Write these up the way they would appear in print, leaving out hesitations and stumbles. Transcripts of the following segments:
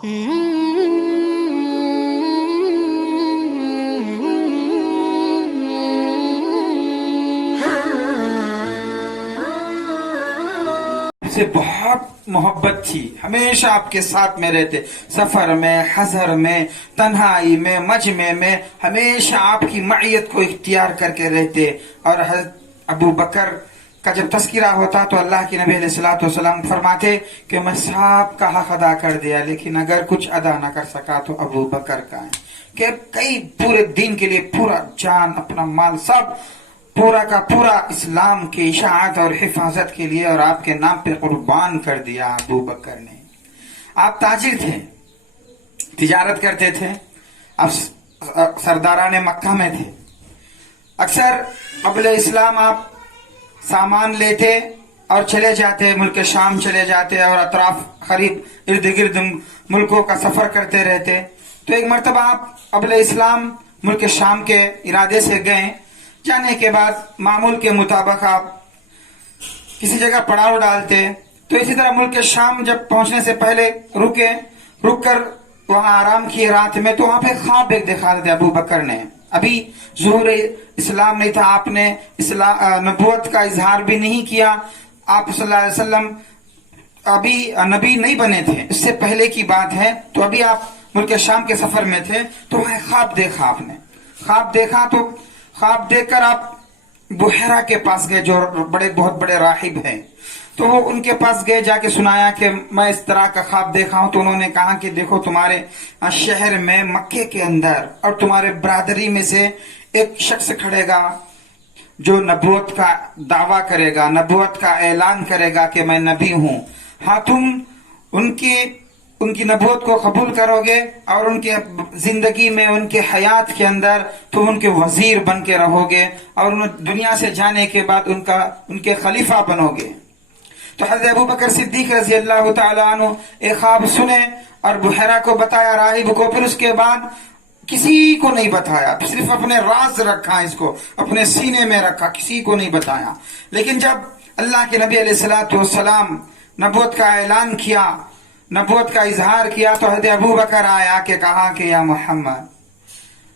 سے بہت محبت تھی، ہمیشہ آپ کے ساتھ میں رہتے، سفر میں، حضر میں، تنہائی میں، مجمع میں، ہمیشہ آپ کی معیت کو اختیار کر کے رہتے۔ اور حضرت ابو بکر کا جب تذکرہ ہوتا تو اللہ کے نبی علیہ الصلوۃ والسلام فرماتے کہ میں سب کا حق ادا کر دیا، لیکن اگر کچھ ادا نہ کر سکا تو ابو بکر کا ہے، کہ کئی پورے دین کے لیے پورا جان، اپنا مال، سب پورا کا پورا اسلام کی اشاعت اور حفاظت کے لیے اور آپ کے نام پہ قربان کر دیا ابو بکر نے۔ آپ تاجر تھے، تجارت کرتے تھے، آپ سرداران مکہ میں تھے۔ اکثر قبل اسلام آپ سامان لیتے اور چلے جاتے، ملک شام چلے جاتے اور اطراف قریب ارد گرد ملکوں کا سفر کرتے رہتے۔ تو ایک مرتبہ آپ قبل اسلام ملک شام کے ارادے سے گئے، جانے کے بعد معمول کے مطابق آپ کسی جگہ پڑاؤ ڈالتے، تو اسی طرح ملک شام جب پہنچنے سے پہلے رک کر وہاں آرام کیے رات میں، تو وہاں پہ خواب ایک دکھا دیتے ابو بکر نے۔ ابھی ظہور اسلام نہیں تھا، آپ نے نبوت کا اظہار بھی نہیں کیا، آپ صلی اللہ علیہ وسلم ابھی نبی نہیں بنے تھے، اس سے پہلے کی بات ہے۔ تو ابھی آپ ملک شام کے سفر میں تھے، تو وہاں خواب دیکھا آپ نے۔ خواب دیکھا تو خواب دیکھ کر آپ بحیرہ کے پاس گئے، جو بہت بڑے راہب ہیں، تو وہ ان کے پاس گئے، جا کے سنایا کہ میں اس طرح کا خواب دیکھا ہوں۔ تو انہوں نے کہا کہ دیکھو، تمہارے شہر میں مکے کے اندر اور تمہارے برادری میں سے ایک شخص کھڑے گا جو نبوت کا دعویٰ کرے گا، نبوت کا اعلان کرے گا کہ میں نبی ہوں۔ ہاں، تم ان کی نبوت کو قبول کرو گے اور ان کے زندگی میں، ان کے حیات کے اندر تم ان کے وزیر بن کے رہو گے، اور دنیا سے جانے کے بعد ان کے خلیفہ بنو گے۔ تو حضرت ابو بکر صدیق رضی اللہ تعالیٰ عنہ ایک خواب سنے اور بحیرہ کو بتایا، راہب کو، پھر اس کے بعد کسی کو نہیں بتایا، صرف اپنے راز رکھا، اس کو اپنے سینے میں رکھا، کسی کو نہیں بتایا۔ لیکن جب اللہ کے نبی علیہ الصلوۃ والسلام نبوت کا اعلان کیا، نبوت کا اظہار کیا، تو حضرت ابو بکر آیا کہ کہا کہ یا محمد،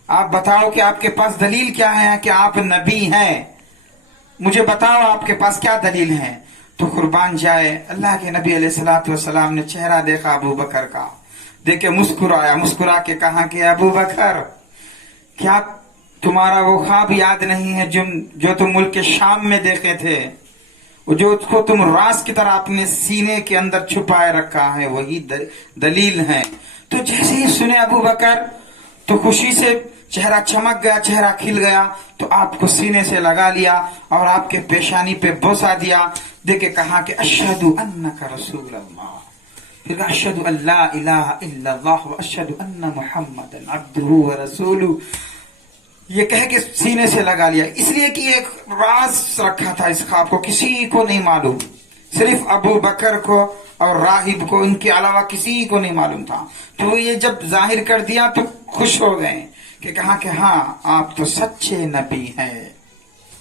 آپ بتاؤ کہ آپ کے پاس دلیل کیا ہے کہ آپ نبی ہیں، مجھے بتاؤ آپ کے پاس کیا دلیل ہے۔ تو قربان جائے، اللہ کے نبی علیہ الصلوۃ والسلام نے چہرہ دیکھا ابو بکر کا، دیکھ کے مسکرایا، مسکرا کے کہا کہ ابو بکر، کیا تمہارا وہ خواب یاد نہیں ہے جو تم ملک شام میں دیکھے تھے، جو اس کو تم راز کی طرح اپنے سینے کے اندر چھپائے رکھا ہے، وہی دلیل ہے۔ تو جیسے ہی سنے ابو بکر تو خوشی سے چہرہ چمک گیا، چہرہ کھل گیا، تو آپ کو سینے سے لگا لیا اور آپ کے پیشانی پہ بوسہ دیا، دیکھ کے کہا کہ اشہد انک رسول اللہ، پھر کہا اشہد ان لا الہ الا اللہ و اشہد ان محمد عبدہ و رسولہ، یہ کہہ کے سینے سے لگا لیا، اس لیے کہ ایک راز رکھا تھا اس خواب کو، کسی کو نہیں معلوم، صرف ابو بکر کو اور راہب کو، ان کے علاوہ کسی کو نہیں معلوم تھا۔ تو یہ جب ظاہر کر دیا تو خوش ہو گئے کہ کہا کہ ہاں، آپ تو سچے نبی ہیں۔